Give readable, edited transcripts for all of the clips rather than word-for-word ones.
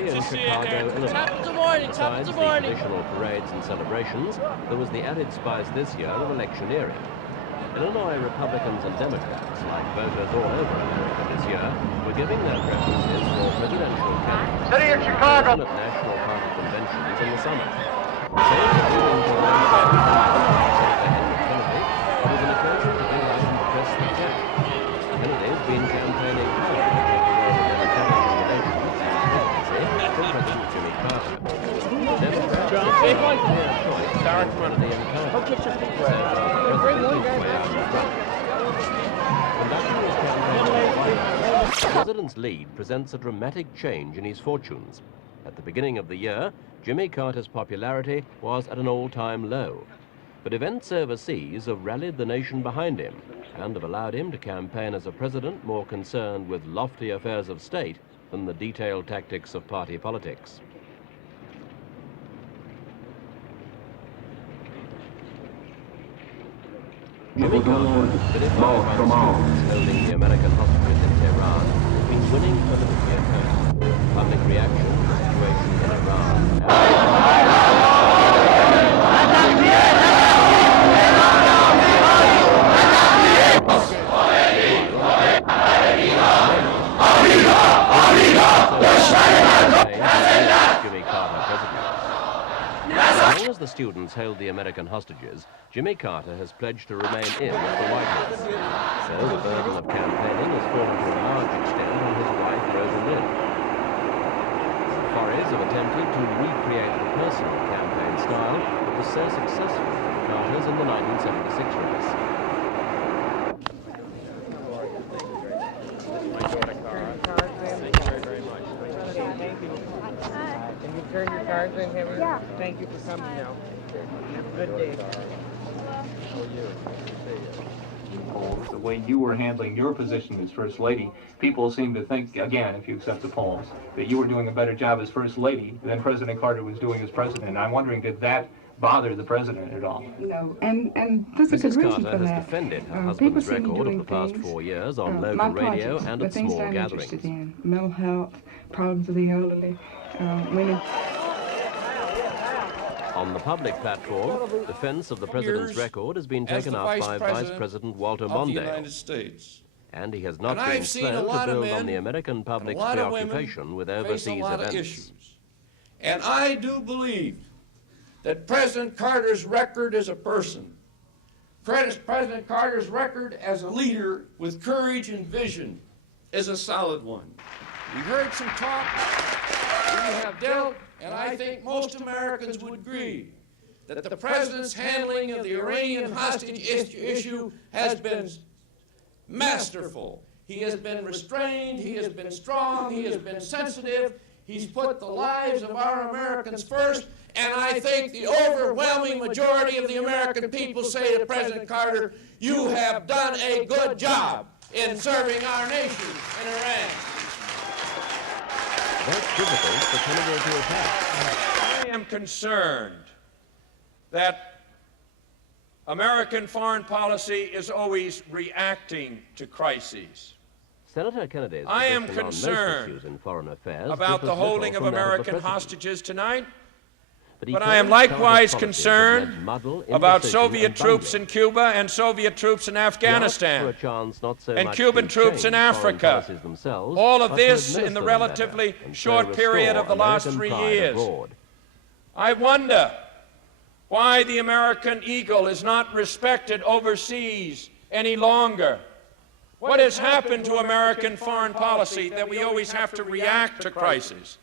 good to see you here. Top of the morning, top of the morning. Besides the traditional parades and celebrations, there was the added spice this year of electioneering. Illinois Republicans and Democrats, like voters all over America this year, were giving their preferences for presidential candidates. City of Chicago. At national party conventions in the summer. Same as moving to America, Kennedy, it was an occasion to go out and press the check. Kennedy has been campaigning hard to take the role of Democratic nominations for President Jimmy Carter. Democrats have made a clear choice between Kennedy and Carter. The president's lead presents a dramatic change in his fortunes. At the beginning of the year, Jimmy Carter's popularity was at an all-time low. But events overseas have rallied the nation behind him and have allowed him to campaign as a president more concerned with lofty affairs of state than the detailed tactics of party politics. Jimmy Carter, vilified by the students holding the American hostages in Tehran, has been winning politically at home. Public reaction to the situation in Iran Jimmy Carter president. As long as the students hold the American hostages, Jimmy Carter has pledged to remain in at the White House. So the burden of campaigning has fallen to a large extent on his wife, Rosa Lynn. The Forays have attempted to recreate the personal campaign style that was so successful for the Carters in the 1976 race. Can you turn your cards in, Henry? Yeah. Thank you for coming now. Have a good day. The way you were handling your position as First Lady, people seem to think, again, if you accept the polls, that you were doing a better job as First Lady than President Carter was doing as President. I'm wondering, did that bother the President at all? No, and there's a good Mrs. reason Carter for has that. defended her People husband's see me record of doing the past things, 4 years on my local radio projects, and the at things small I'm gatherings. interested in, mental health, problems of the elderly, women. On the public platform, defense of the president's record has been taken up by Vice President Walter Mondale. And he has not been slow to build on the American public's preoccupation with overseas events. And I do believe that President Carter's record as a person, President Carter's record as a leader with courage and vision is a solid one. We heard some talk, we have dealt, and I think most Americans would agree that the President's handling of the Iranian hostage issue has been masterful. He has been restrained, he has been strong, he has been sensitive, he's put the lives of our Americans first, and I think the overwhelming majority of the American people say to President Carter, you have done a good job in serving our nation in Iran. That's difficult for Kennedy to attack. I am concerned that American foreign policy is always reacting to crises. Senator Kennedy's I am position on most concerned issues in foreign affairs about the differs holding little of from that American the president. hostages tonight, He but I am claims likewise Carter's policies concerned have led muddle, about indecision, Soviet and troops bungling. in Cuba and Soviet troops in He asked for Afghanistan, a chance not so and much Cuban to troops in change foreign Africa. policies themselves, all of but to this in the administer them relatively better, and short so period restore of the last American 3 pride years. abroad. I wonder why the American eagle is not respected overseas any longer. What has happened to American foreign policy that we always have to react to crises?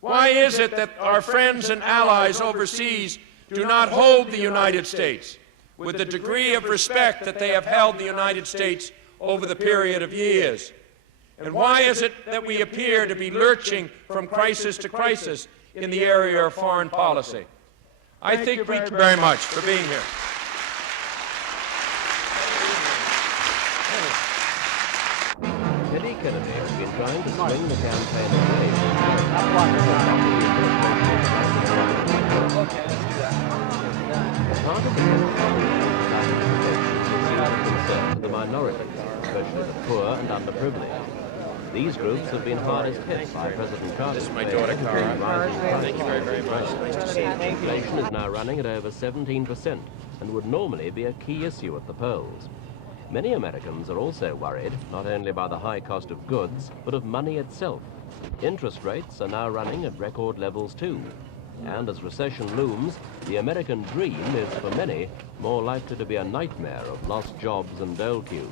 Why is it that our friends and allies overseas do not hold the United States with the degree of respect that they have held the United States over the period of years? And why is it that we appear to be lurching from crisis to crisis in the area of foreign policy? I thank you very much for being here. Teddy Kennedy has been trying to swing the campaign away from part of the concern to the minority, especially the poor and underprivileged. These groups have been hardest hit by President Carter's This is my daughter, Cara. Thank you very much. Nice to see you. Inflation is now running at over 17% and would normally be a key issue at the polls. Many Americans are also worried not only by the high cost of goods, but of money itself. Interest rates are now running at record levels too. And as recession looms, the American dream is, for many, more likely to be a nightmare of lost jobs and dole queues.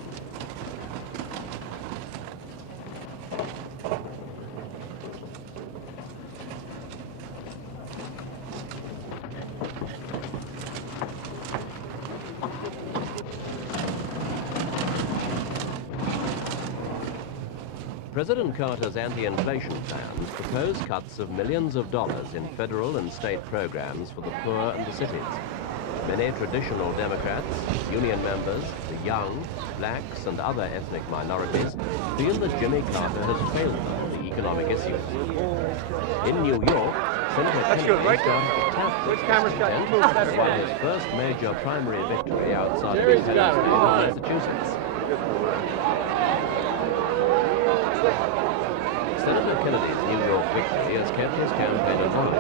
President Carter's anti-inflation plans propose cuts of millions of dollars in federal and state programs for the poor and the cities. Many traditional Democrats, union members, the young, blacks and other ethnic minorities feel that Jimmy Carter has failed them on the economic issues. In New York, Senator Kennedy started to tap this discontent after his first major primary victory outside the United States of Massachusetts. Senator Kennedy's New York victory has kept his campaign alive,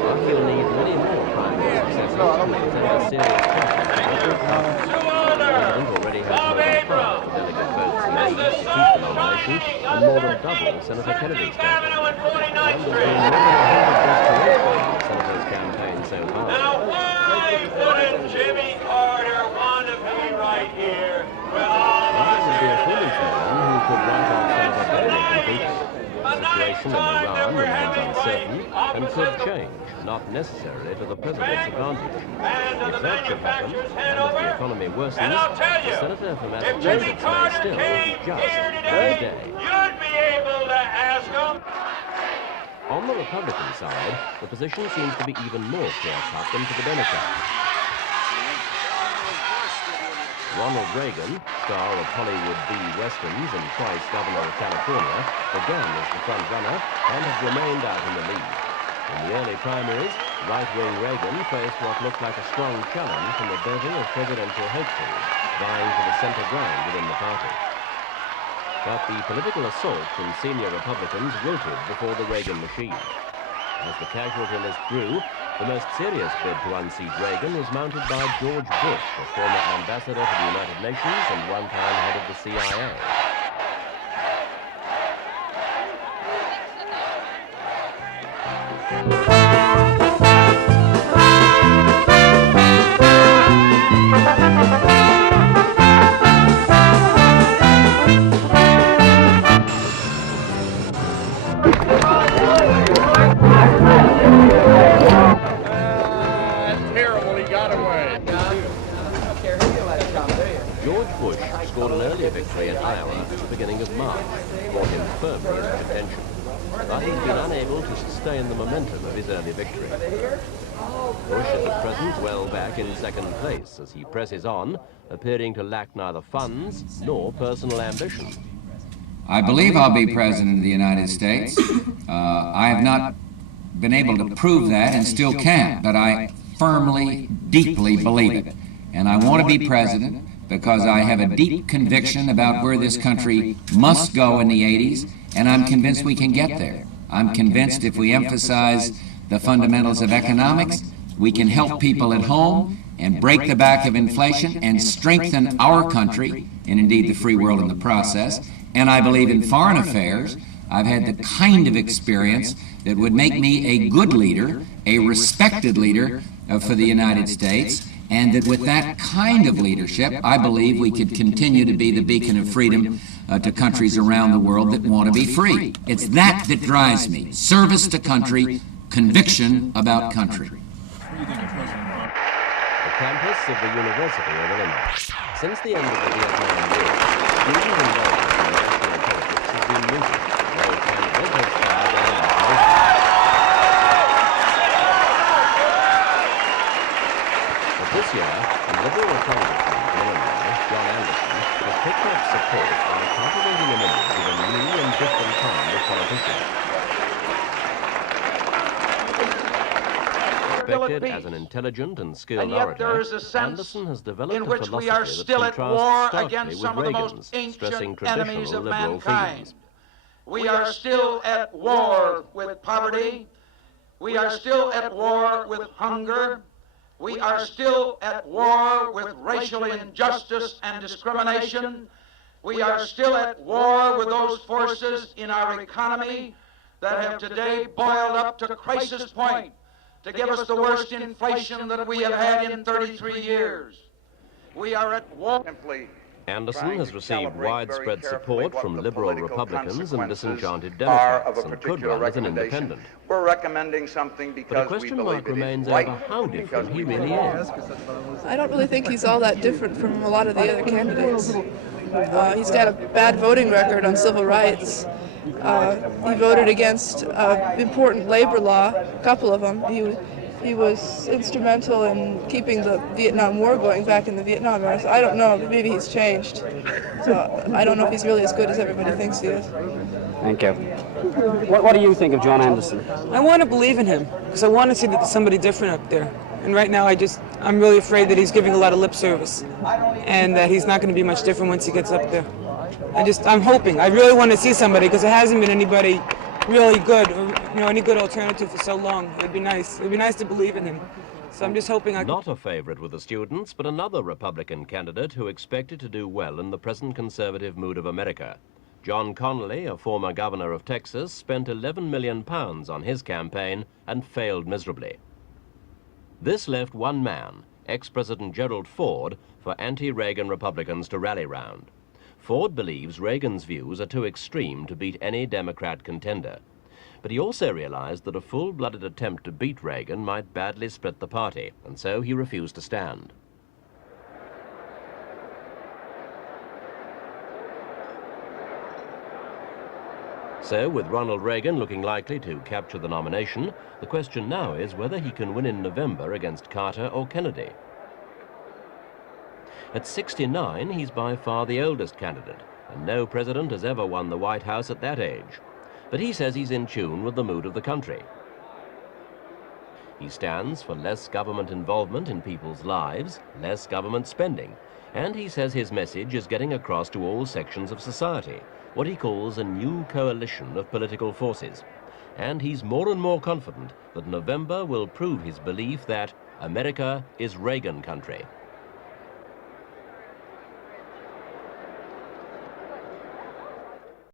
but he'll need many more primary successes to maintain a serious chance. The president already has more than half the delegate votes needed to keep the nomination, and more than double Senator Kennedy's campaign. And there's been more than 100 restorations of the senator's campaign so far. Now why wouldn't Jimmy Carter want to be right here with all of us This would be a here foolish today? man who could write off Senator Kennedy completely. The situation in Iran remains uncertain and could change, not necessarily to the president's advantage. If that should happen, and if the economy worsens, the senator from If Jimmy Massachusetts may Carter still came just here a today, day. you'd be able to ask him. On the Republican side, the position seems to be even more clear-cut than for the Democrats. Ronald Reagan, star of Hollywood B westerns and twice governor of California, began as the front-runner and has remained out in the lead. In the early primaries, right-wing Reagan faced what looked like a strong challenge from a bevy of presidential hopefuls, vying for the center ground within the party. But the political assault from senior Republicans wilted before the Reagan machine. As the casualty list grew, the most serious bid to unseat Reagan was mounted by George Bush, a former ambassador to the United Nations and one-time head of the CIA. George Bush scored an early victory in Iowa at the beginning of March, brought him firmly into contention. But he's been unable to sustain the momentum of his early victory. Bush is at present well back in second place as he presses on, appearing to lack neither funds nor personal ambition. I believe I'll be President of the United States. I have not been able to prove that and still can't, but I firmly, deeply believe it. And I want to be President because I have a deep conviction about where this country must go in the 80s, and I'm convinced we can get there. I'm convinced if we emphasize the fundamentals of economics, we can help people at home and break the back of inflation and strengthen our country, and indeed the free world in the process. And I believe in foreign affairs, I've had the kind of experience that would make me a good leader, a respected leader for the United States, and that with that kind of leadership, I believe we could continue to be the beacon of freedom to countries around the world that want to be free. It's that that drives me. Service to country, conviction about country. The campus of the University of Illinois. Since the end of the Vietnam War, student involvement in national politics has been muted, though candidates have tried their imagination. This year, the Liberal Congressman from Illinois, John Anderson, has picked up support by cultivating an image of a new and different kind of politician. Respected as an intelligent and skilled orator, Anderson has developed a philosophy that contrasts starkly with Reagan's, stressing traditional liberal themes. We are still at war with poverty. We are still at war with hunger. We are still at war with racial injustice and discrimination. We are still at war with those forces in our economy that have today boiled up to crisis point to give us the worst inflation that we have had in 33 years. We are at war. Anderson has received widespread support from liberal Republicans and disenchanted Democrats, and could run as an independent. We're recommending something But a because we question believe mark it is remains right, over how different he because really is. I don't really think he's all that different from a lot of the other candidates. He's got a bad voting record on civil rights. He voted against important labor law, a couple of them. He was instrumental in keeping the Vietnam War going back in the Vietnam era. So I don't know, maybe he's changed. So I don't know if he's really as good as everybody thinks he is. Thank you. What do you think of John Anderson? I want to believe in him, because I want to see that there's somebody different up there. And right now I'm really afraid that he's giving a lot of lip service, and that he's not going to be much different once he gets up there. I'm hoping. I really want to see somebody, because there hasn't been anybody really good, or any good alternative for so long. It'd be nice. It'd be nice to believe in him. So I'm just hoping I can... Not a favorite with the students, but another Republican candidate who expected to do well in the present conservative mood of America. John Connally, a former governor of Texas, spent £11 million on his campaign and failed miserably. This left one man, ex-President Gerald Ford, for anti-Reagan Republicans to rally round. Ford believes Reagan's views are too extreme to beat any Democrat contender. But he also realized that a full-blooded attempt to beat Reagan might badly split the party, and so he refused to stand. So, with Ronald Reagan looking likely to capture the nomination, the question now is whether he can win in November against Carter or Kennedy. At 69, he's by far the oldest candidate, and no president has ever won the White House at that age. But he says he's in tune with the mood of the country. He stands for less government involvement in people's lives, less government spending, and he says his message is getting across to all sections of society, what he calls a new coalition of political forces. And he's more and more confident that November will prove his belief that America is Reagan country.